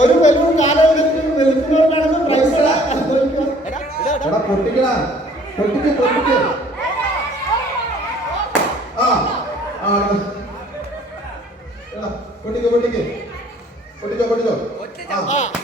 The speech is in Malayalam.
ഒരു ബലൂൺ കാലഘട്ടത്തിൽ നിൽക്കുന്നവർക്കാണെങ്കിൽ പ്രൈസ് പൊട്ടിക്കടാ പൊട്ടിക്ക് പൊട്ടിക്ക് പൊട്ടിക്കോ പൊട്ടിക്കോ പൊട്ടിക്കോ പൊട്ടിക്കോ